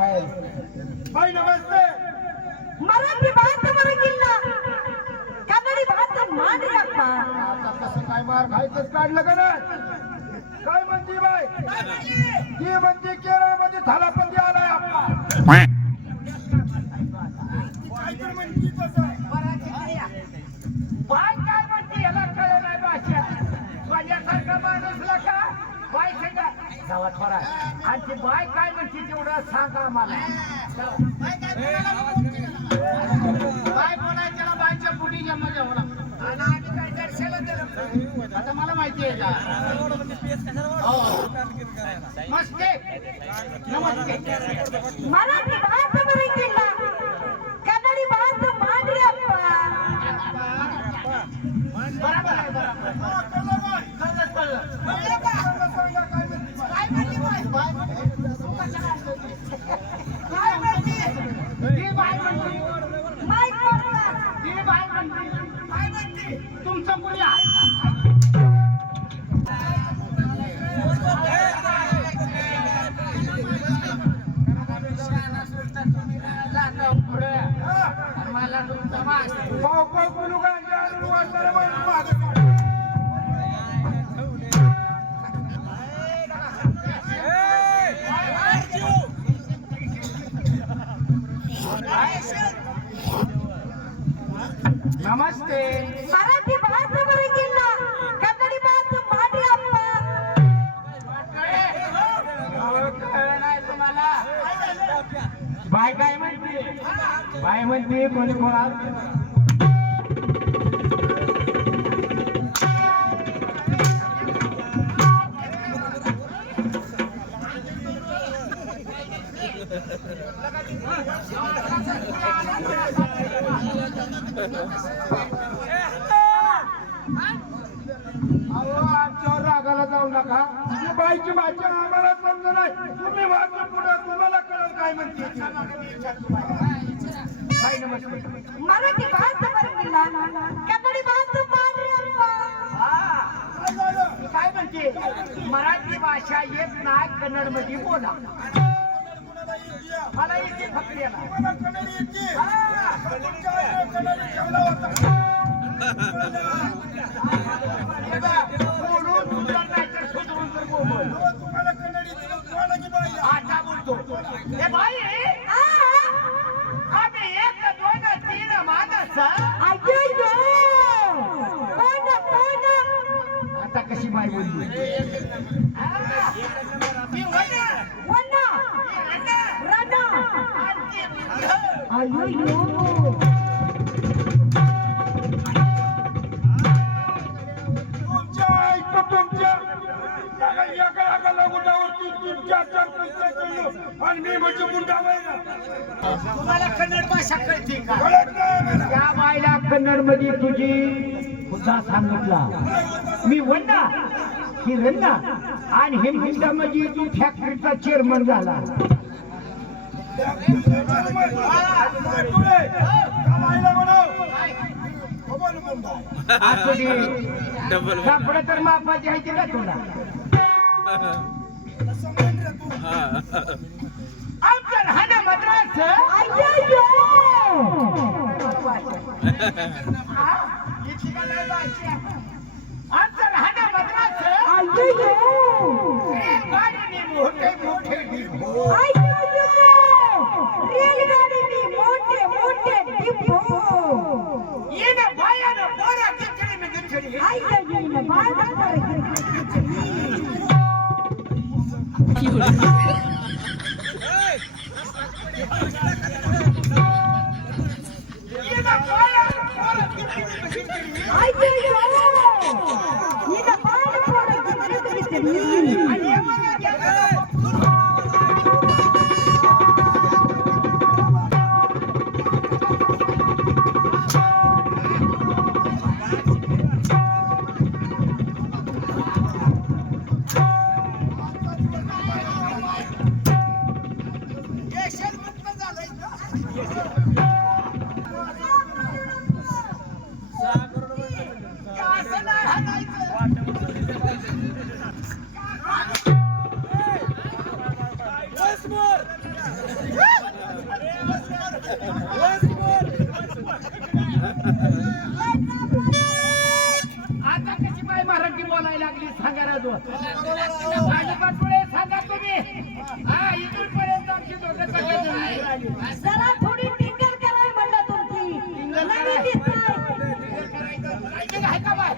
बाई नमस्ते. मराठी भात मराठीला कन्नडी भात मांडरप्पा. आता कसं काय मार खायचंच काढलं का नाही? काय म्हणती बाई? ती म्हणती केरळमध्ये थालापती आलाय आपला. बाय काय म्हणते याला कळलं नाही भाषा. माझ्यासारखा माणूसला का बाय सांगा गावा थोडा. आणि ती बाय काय म्हणते तेवढं सांगा आम्हाला. बाय बोलाय त्याला बायच्या पुढी जन्म होला. आणि आम्ही काय दर्शनाला दिलं आता मला माहिती आहे का? हो नमस्ते नमस्ते. मराठी भात मराठीला कन्नडी भात मांडरप्पा. बरोबर आहे तुमचं मुली आहे मला तुमचा पाव पाव बोलू का नमस्ते. मराठी भात मराठीला कन्नडी भात मांडरप्पा. नाही तुम्हाला बाय काय म्हणते? बाय म्हणते कोणी कोणा आमच्यावर रागाला जाऊ नका. बाईची भाषा आम्हाला समज नाही. तुम्ही वाचा पुढे तुम्हाला कळलं काय म्हणते. बाई नमस्ते. मराठी भात मराठीला कन्नडी भात मांडरप्पा. काय म्हणते? मराठी भाषा येत नाही कन्नड मध्ये बोला. मला येते फक्त याला. आता बोलतो हे बाई आम्ही एक दोन तीन माणस. आता कशी बाई बोलली? आणि मी म्हणजे मुंडा तुम्हाला कन्नड भाषा कळते का? त्या बाईला कन्नड मध्ये तुझी मुद्दा सांगितला. मी वंडा ही रंगा आणि हे मुद्दा मध्ये तू फॅक्टरीचा चेअरमन झाला. सापडे तर मापाची आहे का तुला? आमचं लहान मद्रास आमचं लहान मद्रास रेलगाडीने मोठे मोठे रेलगाडीने मोठे मोठे डिपो. येणं बायानं बोरा खिचडी में खिचडी. आता कशी बाई मराठी बोलायला लागली सांगा राजू पुढे सांगा तुम्ही हा इथून पर्यंत आमची दोघं सगळे जरा थोडी टिंगल कराय म्हणलं तुमची नवीन दिसताय. आहे का बाय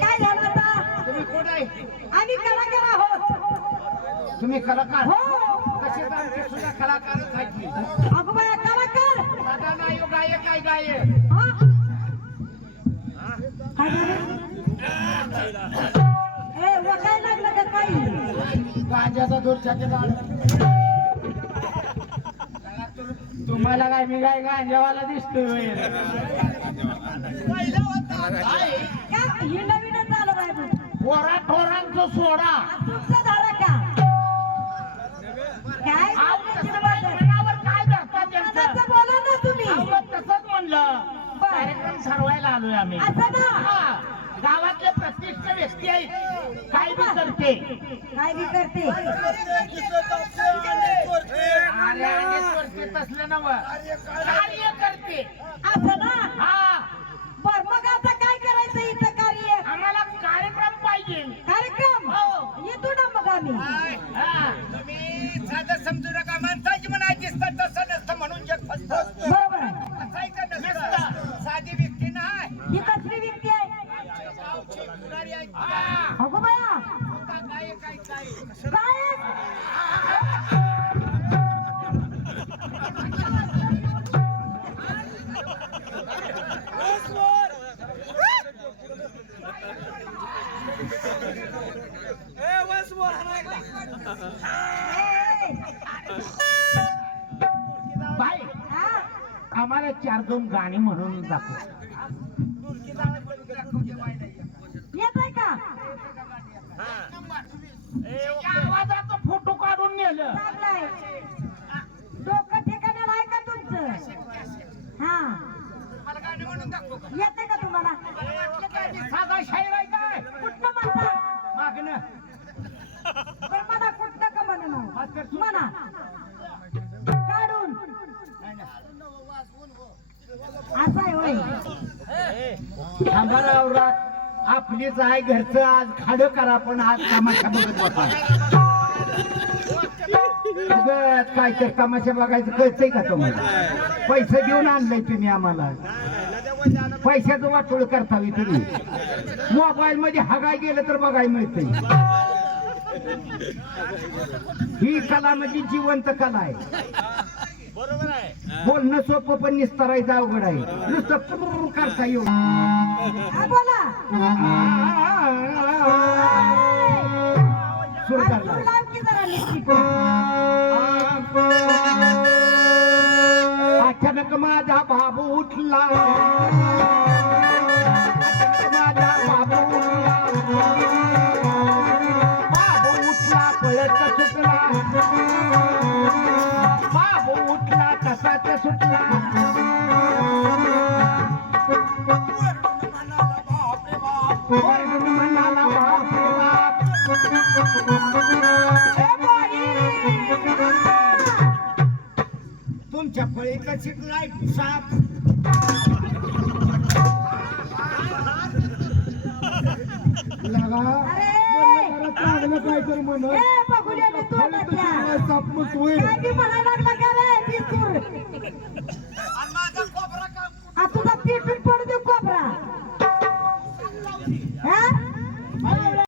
काय झालं आता? तुम्ही कोण आहे आम्ही कलाकार आहोत. तुम्ही कलाकार हो. कसे आमचे सुद्धा कलाकारच आहेत की. अगं बाया कलाकार. दादा नाही हो, गायक काय गायक हा? काय झालं? ए वकाय लागलं का काही? गांजाचा दूरच्या झाड तुम्हाला काय मी काय गांजावाला दिसतोय का ही नवीनच झालं बायबू. पोरा ठोरांचं सोडा तुमचं झालं का? काय मनावर काय धरता मनाचं त्यांचं बोला ना तुम्ही. अहो, तसंच म्हणलं कार्यक्रम ठरवायला आलोय आम्ही असं ना? हा, गावातले प्रतिष्ठ व्यक्ती आहेत काय बी करते काय बी करते? अरे अंगेच करते तसलं नव कार्य करते असं ना? हा बर मग आता काय करायचं इथं कार्य? आम्हाला कार्यक्रम पाहिजे कार्यक्रम हो. येतो ना मग आम्ही. हा. तुम्ही साधं समजू नका माणसाची म्हणायची दिसतात तसं नसतं म्हणून जग फसतं. बरोबर आहे. फसायचं नसतं. साधी व्यक्ती नाही ही कसली व्यक्ती आहे? गावचे पुढारी आहेत. हा. अगो बाया काय काय काय काय? बाई हा? आम्हाला 4-2 गाणी म्हणून दाखव येतंय का? आवाजाचा फोटो काढून नेलं चांगलंय. डोकं ठिकाणाला आहे का तुमचं? हा. मला गाणी म्हणून दाखव. येते का तुम्हाला? साधा शाहीर आहे काय कुठनं म्हणता? मागणं बरं मला कुठनं का म्हणा म्हणा काढून असं आहे होय. थांबा आपलीच आहे घरचं आज खाडं करा पण आज तमाशा बघत बसा उगाच काय तर तमाशा बघायचं कळतंय का तुम्हाला पैसे घेऊन आणलंय तुम्ही आम्हाला पैशाचं वाटोळ करतावी तुम्ही मोबाईल मध्ये हगाय गेलं तर बघाय मिळतंय ही कला म्हणजे जिवंत कला आहे बोलणं सोपं पण निस्तारायचं अवघड आहे नुसतं पुरु करता येऊ हा बोला. सुरू आज करणार लाव की जरा लिपस्टिक. अचानक माझा बाबू उठला अचानक माझा बाबू उठला पळत सुटला बाबू उठला तसाच सुटला ओरडून म्हणाला बाप रे बाप. ए बाई! तुमच्या फळीचा शिकलाय साप काहीतरी म्हणत ए बघूया तू साप मग काय बी म्हणायला लागला का रे बिलकुल?